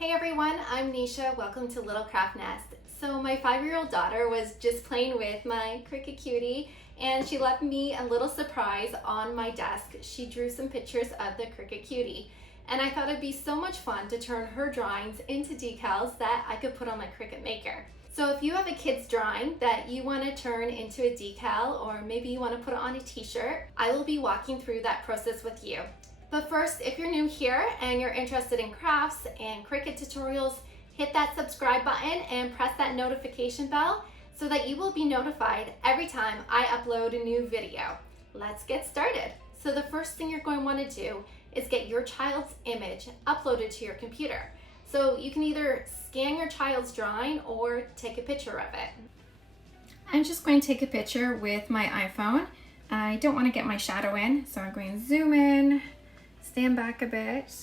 Hey everyone, I'm Nisha. Welcome to Little Craft Nest. So my 5-year-old daughter was just playing with my Cricut Cutie and she left me a little surprise on my desk. She drew some pictures of the Cricut Cutie and I thought it'd be so much fun to turn her drawings into decals that I could put on my Cricut Maker. So if you have a kid's drawing that you want to turn into a decal, or maybe you want to put it on a t-shirt, I will be walking through that process with you. But first, if you're new here and you're interested in crafts and Cricut tutorials, hit that subscribe button and press that notification bell so that you will be notified every time I upload a new video. Let's get started. So the first thing you're going to want to do is get your child's image uploaded to your computer. So you can either scan your child's drawing or take a picture of it. I'm just going to take a picture with my iPhone. I don't want to get my shadow in, so I'm going to zoom in, stand back a bit,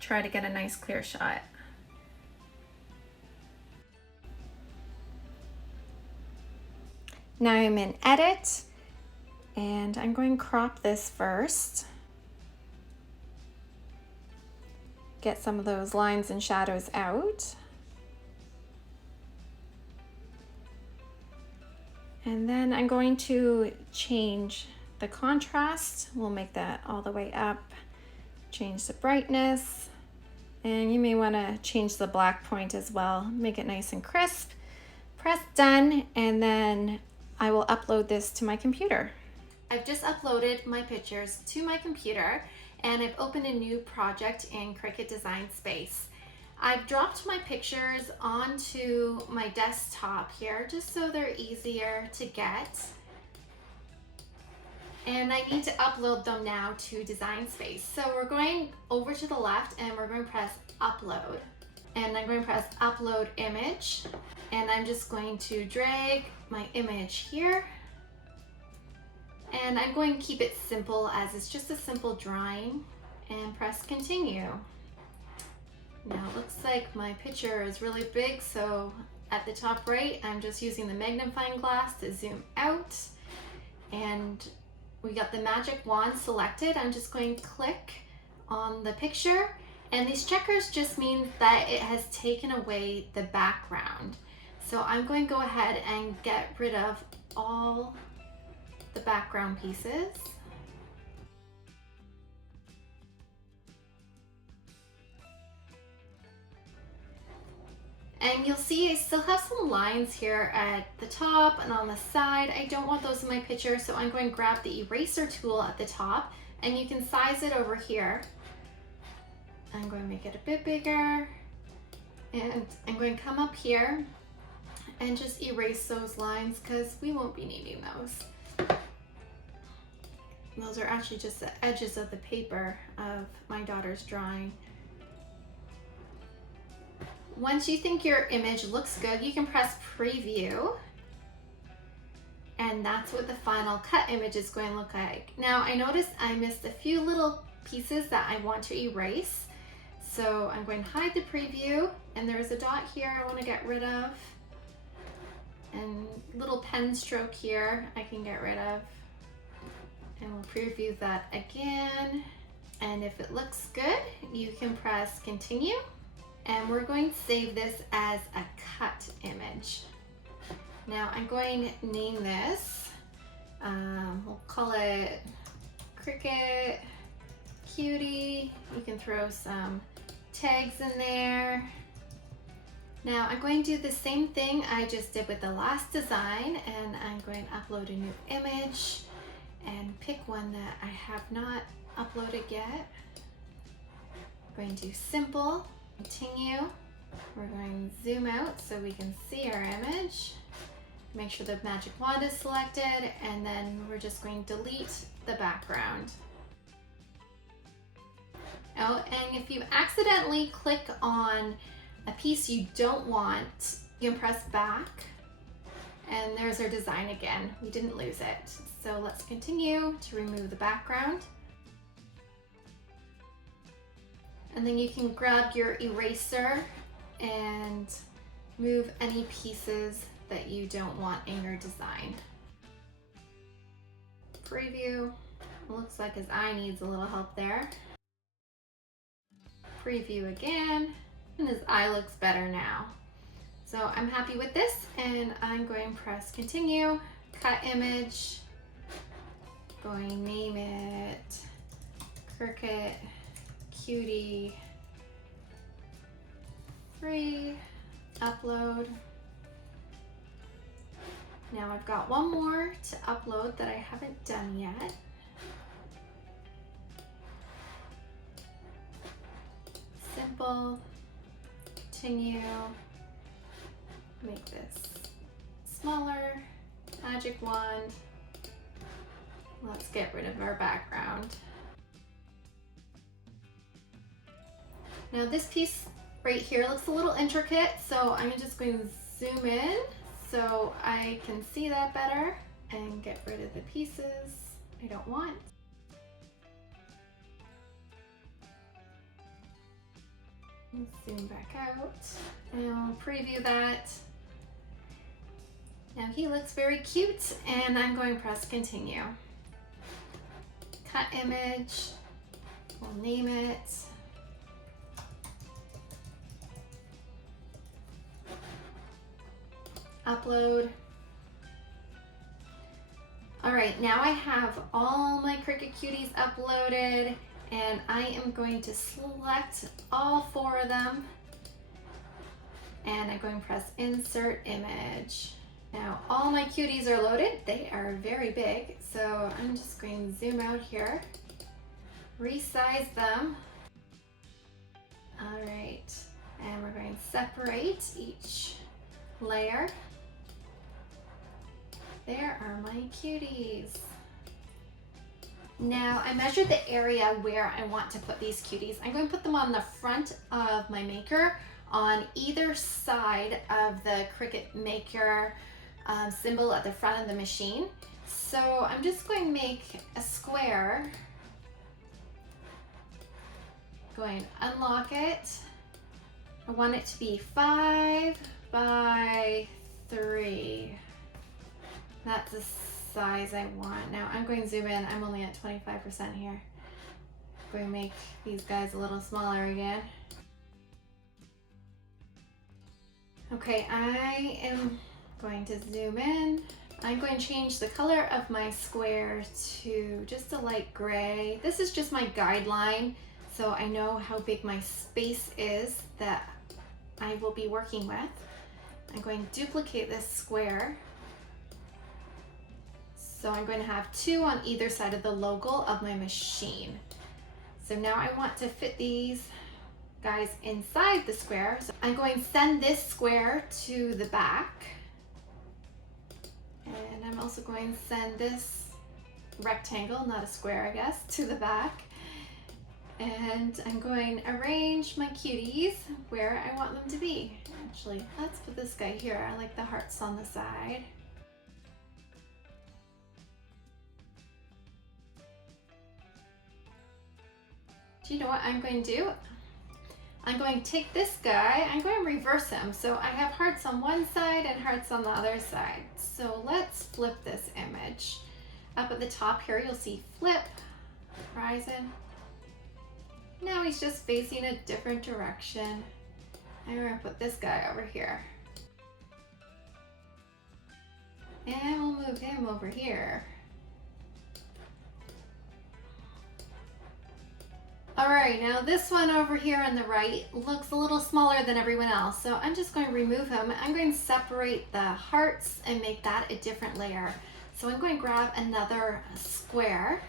try to get a nice clear shot. Now I'm in Edit, and I'm going to crop this first. Get some of those lines and shadows out. And then I'm going to change the contrast. We'll make that all the way up. Change the brightness. And you may want to change the black point as well. Make it nice and crisp. Press done, and then I will upload this to my computer. I've just uploaded my pictures to my computer, and I've opened a new project in Cricut Design Space. I've dropped my pictures onto my desktop here just so they're easier to get. And I need to upload them now to Design Space. So we're going over to the left and we're going to press Upload. And I'm going to press Upload Image. And I'm just going to drag my image here. And I'm going to keep it simple as it's just a simple drawing, and press continue. Now it looks like my picture is really big, so at the top right, I'm just using the magnifying glass to zoom out. And we got the magic wand selected. I'm just going to click on the picture, and these checkers just mean that it has taken away the background. So I'm going to go ahead and get rid of all the background pieces. And you'll see I still have some lines here at the top and on the side. I don't want those in my picture, so I'm going to grab the eraser tool at the top, and you can size it over here. I'm going to make it a bit bigger, and I'm going to come up here and just erase those lines because we won't be needing those. Those are actually just the edges of the paper of my daughter's drawing. Once you think your image looks good, you can press preview. And that's what the final cut image is going to look like. Now I noticed I missed a few little pieces that I want to erase. So I'm going to hide the preview, and there's a dot here I want to get rid of. And little pen stroke here I can get rid of. And we'll preview that again. And if it looks good, you can press continue. And we're going to save this as a cut image. Now I'm going to name this. We'll call it Cricut Cutie. You can throw some tags in there. Now I'm going to do the same thing I just did with the last design, and I'm going to upload a new image and pick one that I have not uploaded yet. I'm going to do simple, continue. We're going to zoom out so we can see our image. Make sure the magic wand is selected, and then we're just going to delete the background. Oh, and if you accidentally click on a piece you don't want, you can press back. And there's our design again. We didn't lose it. So let's continue to remove the background. And then you can grab your eraser and move any pieces that you don't want in your design. Preview. It looks like his eye needs a little help there. Preview again. And his eye looks better now. So I'm happy with this, and I'm going to press continue, cut image, going to name it Cricut Cutie 3, upload. Now I've got one more to upload that I haven't done yet. Simple, continue, make this smaller, magic wand. Let's get rid of our background. Now this piece right here looks a little intricate, so I'm just going to zoom in so I can see that better and get rid of the pieces I don't want. Zoom back out and I'll preview that. Now he looks very cute, and I'm going to press continue. Cut image, we'll name it upload. All right, now I have all my Cricut Cuties uploaded, and I am going to select all 4 of them, and I'm going to press insert image. Now all my cuties are loaded. They are very big, so I'm just going to zoom out here, resize them. All right, and we're going to separate each layer. There are my cuties. Now I measured the area where I want to put these cuties. I'm going to put them on the front of my maker on either side of the Cricut Maker symbol at the front of the machine. So I'm just going to make a square, going to unlock it. I want it to be 5 by 3. That's the size I want. Now I'm going to zoom in. I'm only at 25% here. I'm going to make these guys a little smaller again. Okay, I am going to zoom in. I'm going to change the color of my square to just a light gray. This is just my guideline, so I know how big my space is that I will be working with. I'm going to duplicate this square. So I'm going to have 2 on either side of the logo of my machine. So now I want to fit these guys inside the square. So I'm going to send this square to the back. And I'm also going to send this rectangle, not a square I guess, to the back. And I'm going to arrange my cuties where I want them to be. Actually, let's put this guy here. I like the hearts on the side. Do you know what I'm going to do? I'm going to take this guy, I'm going to reverse him. So I have hearts on one side and hearts on the other side. So let's flip this image. Up at the top here, you'll see flip, horizon. Now he's just facing a different direction. I'm going to put this guy over here. And we'll move him over here. All right, now this one over here on the right looks a little smaller than everyone else. So I'm just going to remove him. I'm going to separate the hearts and make that a different layer. So I'm going to grab another square.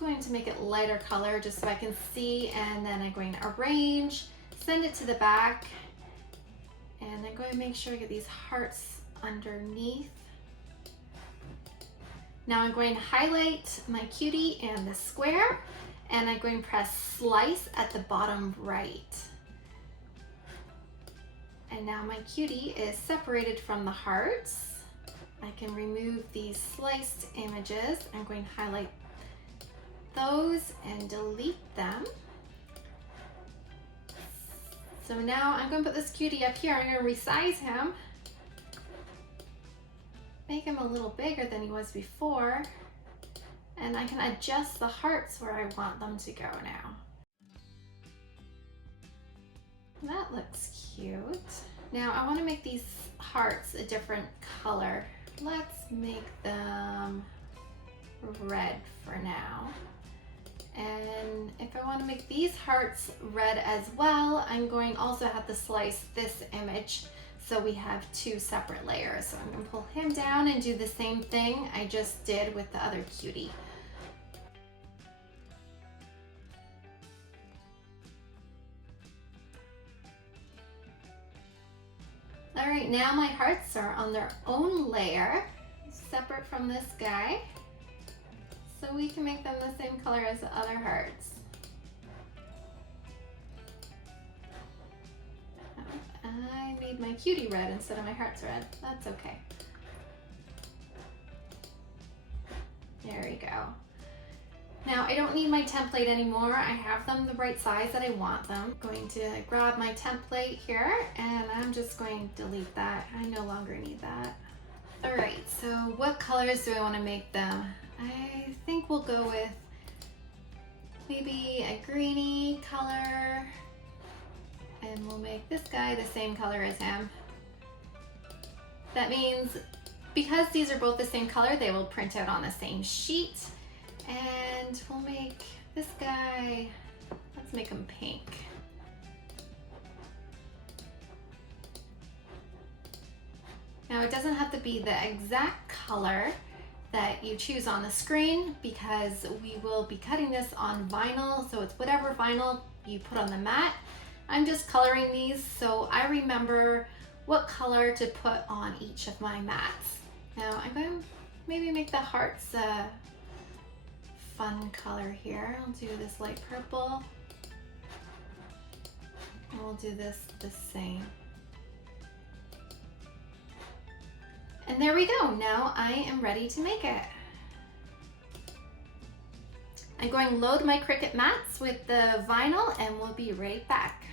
I'm going to make it lighter color just so I can see, and then I'm going to arrange, send it to the back, and I'm going to make sure I get these hearts underneath. Now I'm going to highlight my cutie and the square, and I'm going to press slice at the bottom right. And now my cutie is separated from the hearts. I can remove these sliced images. I'm going to highlight those and delete them. So now I'm going to put this cutie up here. I'm going to resize him. Make him a little bigger than he was before. And I can adjust the hearts where I want them to go now. That That looks cute. Now I want to make these hearts a different color. Let's make them red for now. And if I want to make these hearts red as well, I'm going to also have to slice this image so we have two separate layers. So I'm going to pull him down and do the same thing I just did with the other cutie. All right, now my hearts are on their own layer, separate from this guy. So we can make them the same color as the other hearts. I made my cutie red instead of my hearts red. That's okay. There we go. Now I don't need my template anymore. I have them the right size that I want them. I'm going to grab my template here and I'm just going to delete that. I no longer need that. All right, so what colors do I want to make them? I think we'll go with maybe a greeny color, and we'll make this guy the same color as him. That means because these are both the same color, they will print out on the same sheet. And we'll make this guy, let's make him pink. Now it doesn't have to be the exact color that you choose on the screen because we will be cutting this on vinyl, so it's whatever vinyl you put on the mat. I'm just coloring these so I remember what color to put on each of my mats. Now I'm going to maybe make the hearts a fun color here. I'll do this light purple and we'll do this the same. And there we go. Now I am ready to make it. I'm going to load my Cricut mats with the vinyl and we'll be right back.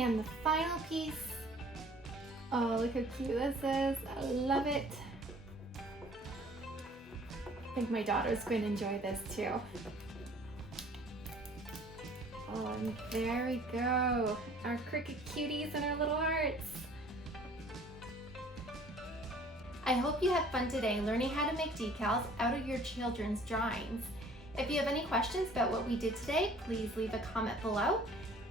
And the final piece, oh look how cute this is, I love it. I think my daughter's going to enjoy this too. Oh, and there we go, our Cricut cuties and our little hearts. I hope you had fun today learning how to make decals out of your children's drawings. If you have any questions about what we did today, please leave a comment below.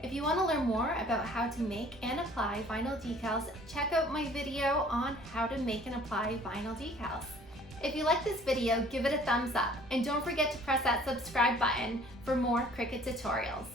If you want to learn more about how to make and apply vinyl decals, check out my video on how to make and apply vinyl decals. If you like this video, give it a thumbs up and don't forget to press that subscribe button for more Cricut tutorials.